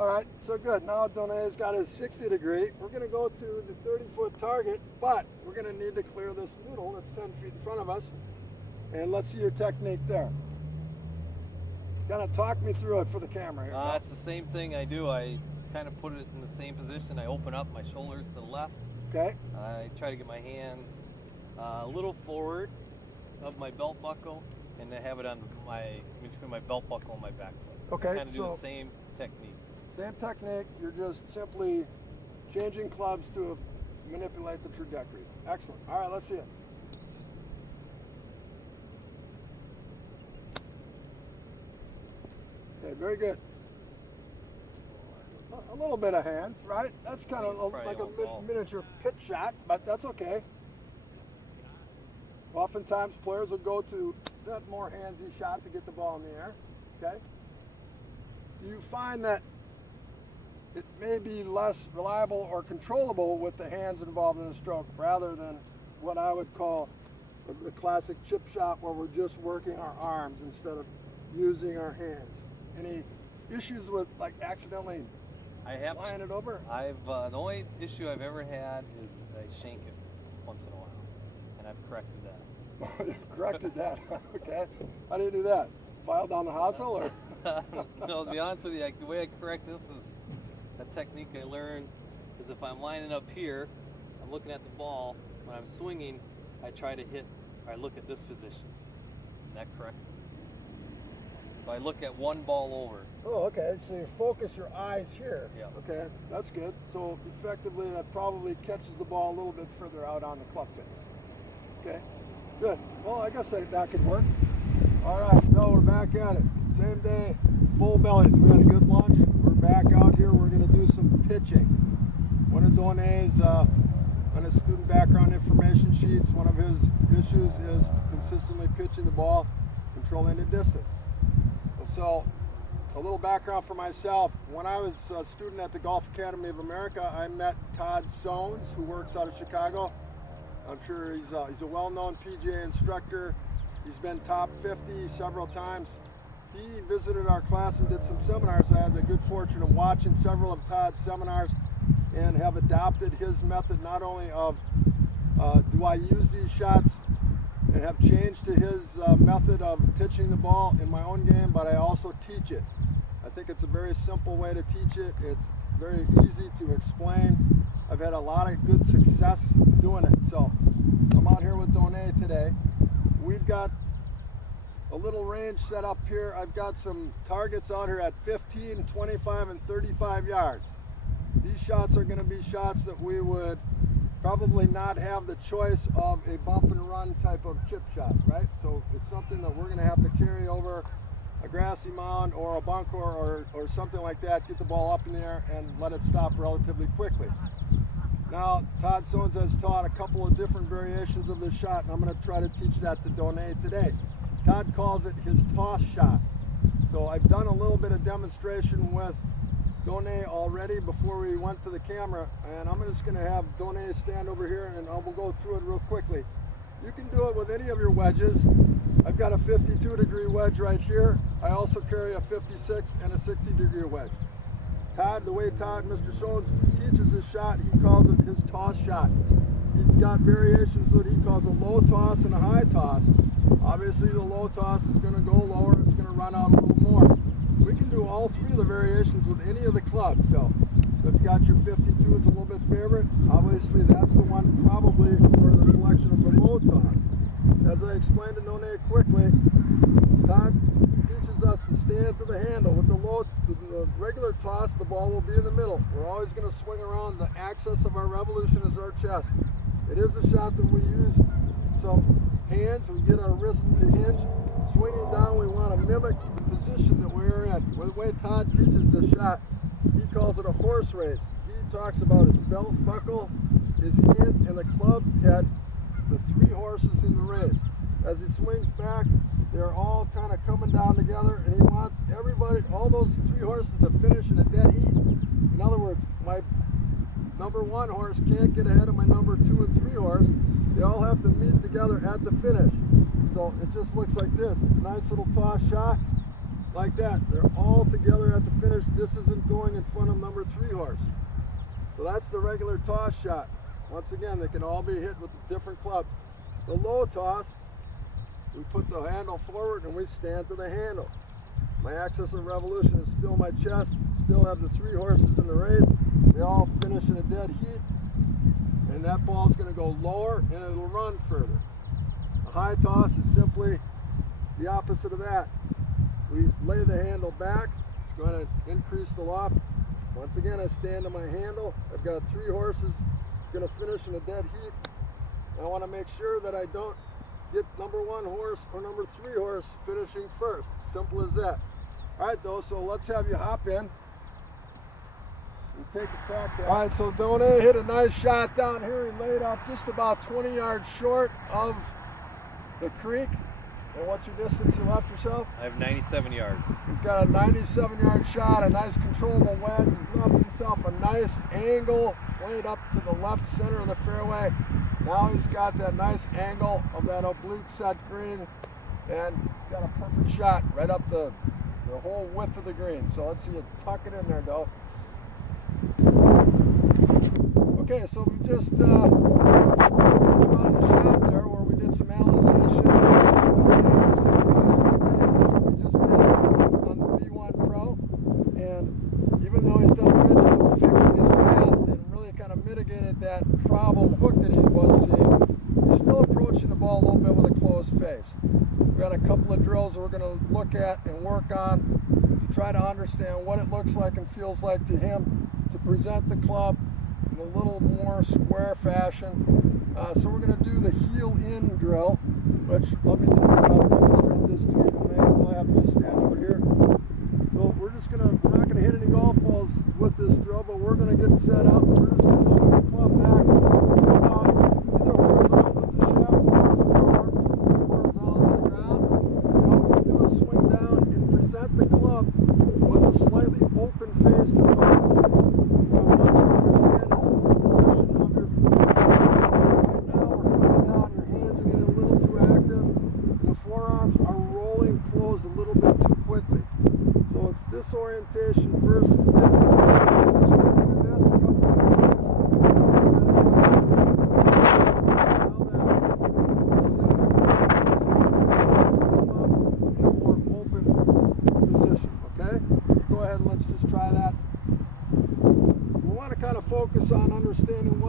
All right, so good. Now Done's got his 60 degree. We're going to go to the 30-foot target, but we're going to need to clear this noodle that's 10 feet in front of us. And let's see your technique there. Kind of talk me through it for the camera here. It's the same thing I do. I kind of put it in the same position. I open up my shoulders to the left. Okay. I try to get my hands a little forward of my belt buckle, and I have it on between my belt buckle and my back foot. Okay. I kind of do the same technique. Same technique. You're just simply changing clubs to manipulate the trajectory. Excellent. All right, let's see it. Okay, very good. A little bit of hands, right? That's kind of like a miniature pitch shot, but that's okay. Oftentimes players will go to that more handsy shot to get the ball in the air, okay? You find that it may be less reliable or controllable with the hands involved in the stroke rather than what I would call the classic chip shot where we're just working our arms instead of using our hands. Any issues with like accidentally flying it over? The only issue I've ever had is I shank it once in a while, and I've corrected that. You've corrected that, okay. How do you do that? File down the hosel or? No, to be honest with you, the way I correct this is a technique I learned is if I'm lining up here, I'm looking at the ball, when I'm swinging, I try to I look at this position, and that corrects it. So I look at one ball over. Oh, okay, so you focus your eyes here. Yeah. Okay, that's good. So effectively that probably catches the ball a little bit further out on the club face. Okay, good. Well, I guess that could work. All right, so we're back at it. Same day, full bellies. We had a good lunch. We're back out here. We're going to do some pitching. One of Done's on his student background information sheets, one of his issues is consistently pitching the ball, controlling the distance. So, a little background for myself. When I was a student at the Golf Academy of America, I met Todd Sones, who works out of Chicago. I'm sure he's a well-known PGA instructor. He's been top 50 several times. He visited our class and did some seminars. I had the good fortune of watching several of Todd's seminars and have adopted his method not only of do I use these shots and have changed to his method of pitching the ball in my own game, but I also teach it. I think it's a very simple way to teach it. It's very easy to explain. I've had a lot of good success doing it. So I'm out here with Done today. We've got a little range set up here. I've got some targets out here at 15, 25, and 35 yards. These shots are going to be shots that we would probably not have the choice of a bump and run type of chip shot, right? So it's something that we're going to have to carry over a grassy mound or a bunker or something like that, get the ball up in the air and let it stop relatively quickly. Now, Todd Sones has taught a couple of different variations of this shot, and I'm going to try to teach that to Done today. Todd calls it his toss shot. So I've done a little bit of demonstration with Done already before we went to the camera, and I'm just going to have Done stand over here and we'll go through it real quickly. You can do it with any of your wedges. I've got a 52 degree wedge right here. I also carry a 56 and a 60 degree wedge. Todd, the way Mr. Sones teaches his shot, he calls it his toss shot. He's got variations that he calls a low toss and a high toss. Obviously the low toss is going to go lower, it's going to run out a little more. We can do all three of the variations with any of the clubs though. So if you got your 52, it's a little bit favorite. Obviously that's the one probably for the selection of the low toss. As I explained to Done quickly, Todd teaches us to stand to the handle. With the regular toss, the ball will be in the middle. We're always going to swing around. The axis of our revolution is our chest. It is a shot that we use some hands. We get our wrist to hinge. Swinging down, we want to mimic the position that we're in. The way Todd teaches the shot, he calls it a horse race. He talks about his belt buckle, his hands, and the club head, the three horses in the race. As he swings back, they're all kind of coming down together, and he wants everybody, all those three horses, to finish in a dead heat. In other words, my number one horse can't get ahead of my number 2 and 3 horse. They all have to meet together at the finish. So it just looks like this. It's a nice little toss shot. like that. They're all together at the finish. This isn't going in front of number 3 horse. So that's the regular toss shot. Once again, they can all be hit with different clubs. The low toss, we put the handle forward and we stand to the handle. My axis of revolution is still my chest. Still have the 3 horses in the race. They all finish in a dead heat. And that ball's going to go lower and it'll run further. A high toss is simply the opposite of that. We lay the handle back. It's going to increase the loft. Once again, I stand to my handle. I've got 3 horses going to finish in a dead heat. And I want to make sure that I don't get number 1 horse or number 3 horse finishing first. Simple as that. All right, though, so let's have you hop in and take a crack at it. All right, so Dona hit a nice shot down here. He laid up just about 20 yards short of the creek. And what's your distance you left yourself? I have 97 yards. He's got a 97-yard shot, a nice controllable wedge. He's left himself a nice angle, played up to the left center of the fairway. Now he's got that nice angle of that oblique set green, and he's got a perfect shot right up the whole width of the green. So let's see you tuck it in there, though. Okay, so we just came out of the shop there where we did some analyzation. We just did on the V1 Pro, and even though he's done a good job of fixing his path and really kind of mitigated that problem hook that he was seeing, he's still approaching the ball a little bit with a closed face. We've got a couple of drills that we're going to look at and work on to try to understand what it looks like and feels like to him to present the club in a little more square fashion. So we're going to do the heel in drill, which let me demonstrate this to you. I'll have you just stand over here. So we're not going to hit any golf balls with this drill, but we're going to get set up. We're just going to swing the club back either horizontal with the shaft or horizontal to the ground. And all we're going to do is swing down and present the club with a slightly open face to the golf ball. What I want you to understand is the position of your feet. Right now we're coming down, your hands are getting a little too active, and the forearms are rolling closed a little bit too quickly. So it's this orientation versus this. We're just going to do this a couple of times. In a more open position, okay? Go ahead and let's just try that. We want to kind of focus on understanding